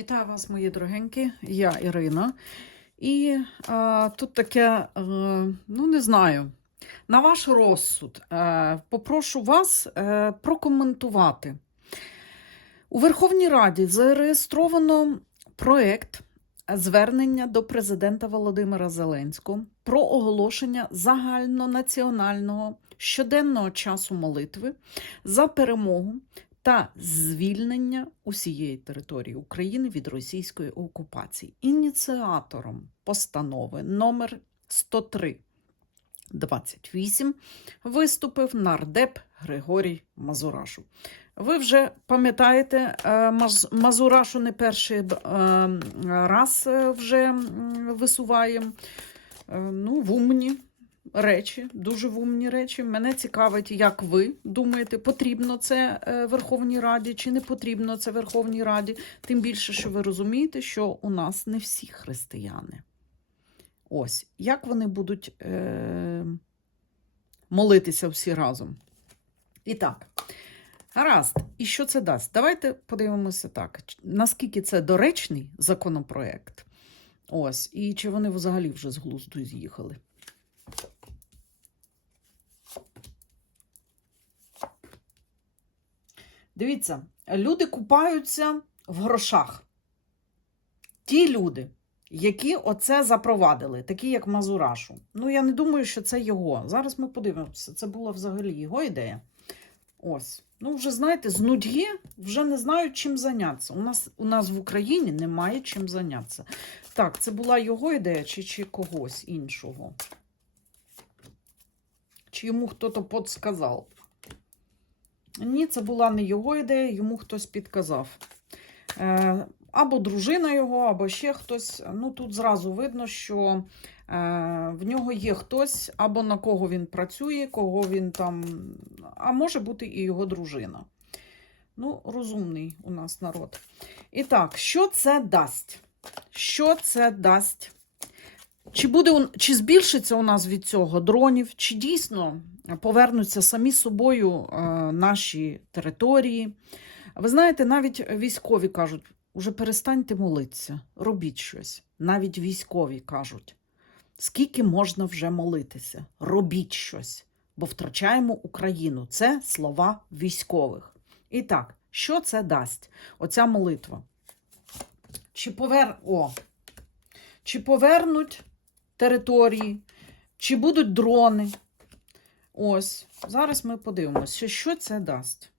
Вітаю вас, мої дорогенькі, я Ірина. І а, тут таке, е, ну не знаю, на ваш розсуд е, попрошу вас е, прокоментувати. У Верховній Раді зареєстровано проєкт звернення до президента Володимира Зеленського про оголошення загальнонаціонального щоденного часу молитви за перемогу та звільнення усієї території України від російської окупації. Ініціатором постанови номер 103 28 виступив нардеп Григорій Мазурашу. Ви вже пам'ятаєте, е, Мазурашу не перший е, раз е, вже висуваємо ну, в умні речі, дуже в умні речі. Мене цікавить, як ви думаєте, потрібно це е, Верховній Раді чи не потрібно це Верховній Раді. Тим більше, що ви розумієте, що у нас не всі християни. Ось, як вони будуть е- молитися всі разом. І так, гаразд, і що це дасть? Давайте подивимося так, наскільки це доречний законопроект. Ось, і чи вони взагалі вже з глузду з'їхали. Дивіться, люди купаються в грошах. Ті люди, які оце запровадили, такі як Мазурашу. Ну, я не думаю, що це його. Зараз ми подивимося. Це була взагалі його ідея. Ось. Ну, вже знаєте, з нудьги вже не знають, чим зайнятися. У нас, у нас в Україні немає чим зайнятися. Так, це була його ідея чи, чи когось іншого? Чи йому хтось подсказав? Ні, це була не його ідея, йому хтось підказав. Е, або дружина його, або ще хтось. Ну, тут зразу видно, що е, в нього є хтось, або на кого він працює, кого він там, а може бути і його дружина. Ну, розумний у нас народ. І так, що це дасть? Що це дасть? Чи, буде, чи збільшиться у нас від цього дронів, чи дійсно повернуться самі собою е, наші території? Ви знаєте, навіть військові кажуть, уже перестаньте молитися, робіть щось. Навіть військові кажуть, скільки можна вже молитися, робіть щось, бо втрачаємо Україну. Це слова військових. І так, що це дасть? Оця молитва. Чи повер... О, чи повернуть території, чи будуть дрони. Ось, зараз ми подивимося, що це дасть.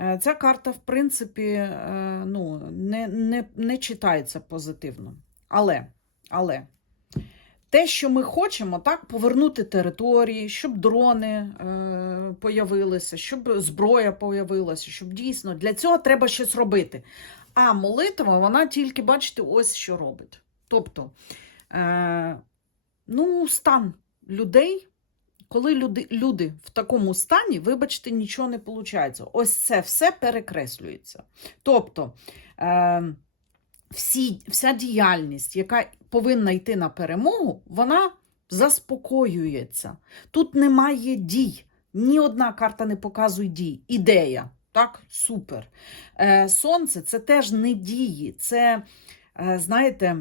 Е, Ця карта, в принципі, е, ну, не, не, не читається позитивно. Але, але те, що ми хочемо, так, повернути території, щоб дрони е, появилися, щоб зброя появилася, щоб дійсно для цього треба щось робити. А молитва, вона тільки, бачите, ось що робить. Тобто, ну, стан людей, коли люди, люди в такому стані, вибачте, нічого не виходить. Ось це все перекреслюється. Тобто, е, всі, вся діяльність, яка повинна йти на перемогу, вона заспокоюється. Тут немає дій. Ні одна карта не показує дій. Ідея. Так, супер. Е, сонце це теж не дії, це, е, знаєте,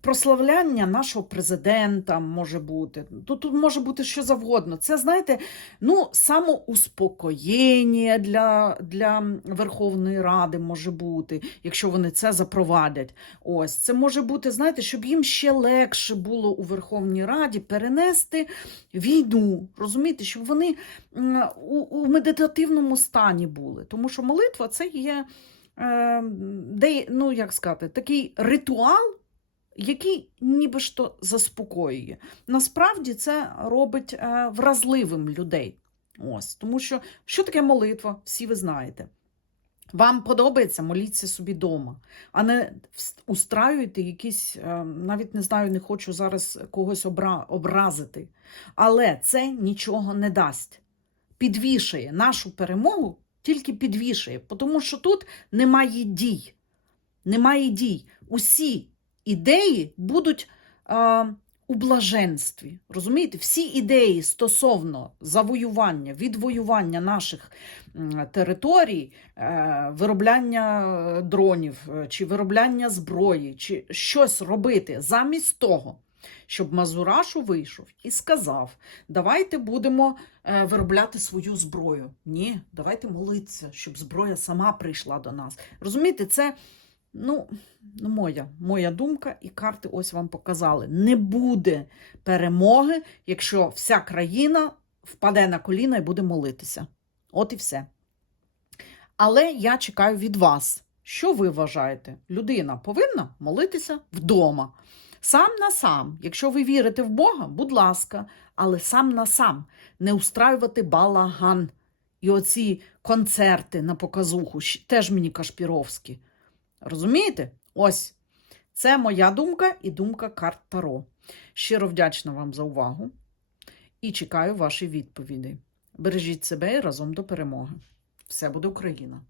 прославляння нашого президента може бути. Тут, тут може бути що завгодно. Це, знаєте, ну, самоуспокоєння для, для Верховної Ради може бути, якщо вони це запровадять. Ось, це може бути, знаєте, щоб їм ще легше було у Верховній Раді перенести війну. Розумієте, щоб вони у, у медитативному стані були. Тому що молитва це є е, де, ну, як сказати, такий ритуал, який ніби ж то заспокоює. Насправді це робить е, вразливим людей. Ось, тому що що таке молитва, всі ви знаєте. Вам подобається, моліться собі вдома, а не устраюйте якісь, е, навіть не знаю, не хочу зараз когось обра- образити. Але це нічого не дасть. Підвішує нашу перемогу, тільки підвішує, тому що тут немає дій. Немає дій. Усі ідеї будуть е, у блаженстві. Розумієте, всі ідеї стосовно завоювання, відвоювання наших територій, е, виробляння е, дронів, е, чи виробляння зброї, чи щось робити замість того, щоб Мазурашу вийшов і сказав: давайте будемо е, виробляти свою зброю. Ні, давайте молитися, щоб зброя сама прийшла до нас. Розумієте, це. Ну, ну, моя, моя думка, і карти ось вам показали. Не буде перемоги, якщо вся країна впаде на коліна і буде молитися. От і все. Але я чекаю від вас. Що ви вважаєте? Людина повинна молитися вдома. Сам на сам. Якщо ви вірите в Бога, будь ласка, але сам на сам. Не устраювати балаган. І оці концерти на показуху, теж мені кашпіровські. Розумієте? Ось. Це моя думка і думка карт Таро. Щиро вдячна вам за увагу і чекаю ваші відповіді. Бережіть себе і разом до перемоги. Все буде Україна!